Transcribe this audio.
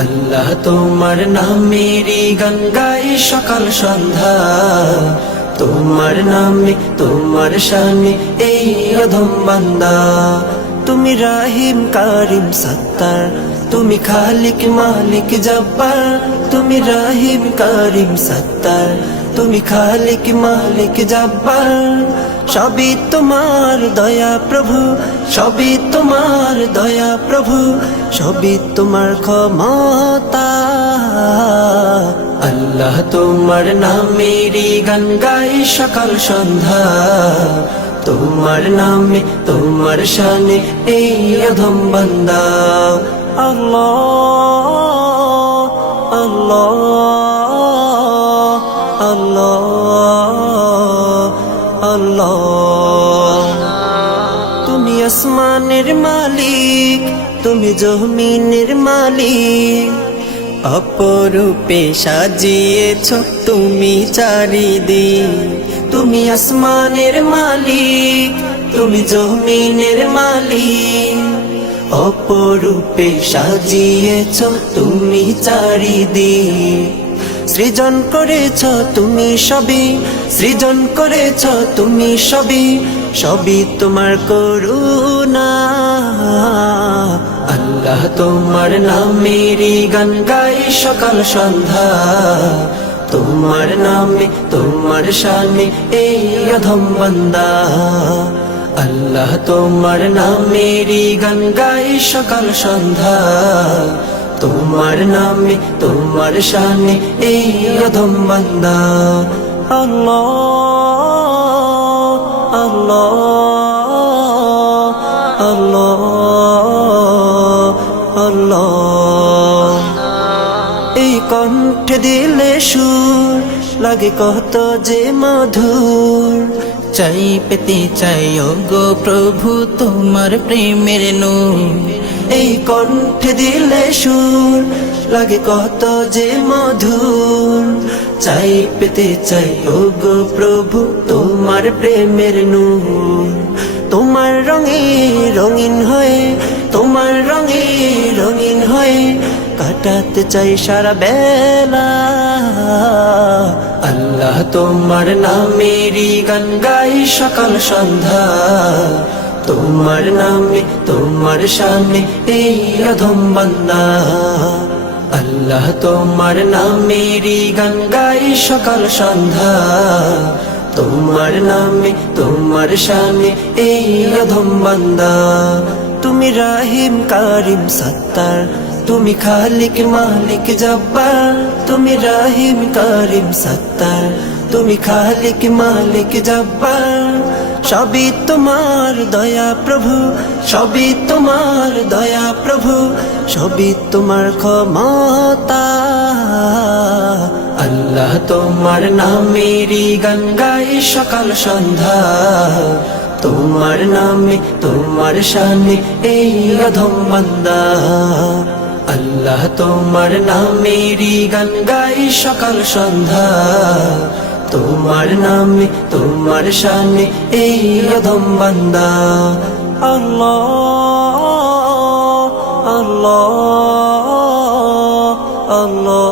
আল্লাহ তোমার নামেরই গান গাই সকাল সন্ধ্যা, তোমার নামে তোমার শানে এই অধম বান্দা। তুমি রাহিম কারিম সত্তার, তুমি খালিক মালিক জব্বার। তুমি রাহিম কারিম সত্তার, তুমি খালিক মালিক জব্বার। সবই তোমার দয়া প্রভু, সবই তোমার দয়া প্রভু, সবই তোমার ক্ষমতা। আল্লাহ তোমার নামেরই গান গাই সকাল সন্ধ্যা, তোমার নামে তোমার শানে এই অধম বান্দা। আল্লাহ আল্লাহ আল্লাহ আল্লাহ। তুমি আসমানের মালিক, তুমি জমিনের মালিক, অপরূপে সাজিয়েছ তুমি চারিদিক। তুমি আসমানের মালিক, তুমি জমিনের মালিক, অপরূপে সাজিয়েছ তুমি চারিদিক। সৃজন করেছ তুমি সবই, সৃজন করেছ তুমি সবই, সবই তোমার করুণা। আল্লাহ তোমার নামেরই গান গাই সকাল সন্ধ্যা, তোমার নামে তোমার শানে এই অধম বান্দা। আল্লাহ তোমার নামেরই গান গাই সকাল সন্ধ্যা, তোমার নামে তোমার শানে এই অধম বান্দা। আল্লাহ আল্লাহ আল্লাহ আল্লাহ। এই কণ্ঠে দিলে সুর লাগে কত যে মধুর, চাই পেতে চাই ওগো প্রভু তোমার প্রেমের নূর। এই কণ্ঠে দিলে সুর লাগে কত যে মধুর, চাই পেতে চাই ওগো প্রভু তোমার প্রেমের নূর। তোমার রঙে রঙিন হয়ে, তোমার রঙে রঙিন হয়ে কাটাতে চাই সারা বেলা। আল্লাহ তোমার নামেরই গান গাই সকাল সন্ধ্যা, তোমার নামে তোমার শানে এই অধম বান্দা। আল্লাহ তোমার নামেরই গান গাই সকাল সন্ধ্যা, তোমার নামে তোমার শানে এই অধম বান্দা। তুমি রাহিম কারিম সত্তার, তুমি খালিক মালিক জব্বার। তুমি রাহিম কারিম সত্তার, তুমি খালিক মালিক জব্বার। সবই তোমার দয়া প্রভু, সবই তোমার দয়া প্রভু, সবই তোমার ক্ষমতা। আল্লাহ তোমার নামেরই গান গাই সকাল সন্ধ্যা, তোমার নামে তোমার শানে এই অধম বান্দা। আল্লাহ তোমার নামেরই গান গাই সকাল সন্ধ্যা, তোমার নামে তোমার শানে এই অধম বান্দা। আল্লাহ আল্লাহ আল্লাহ।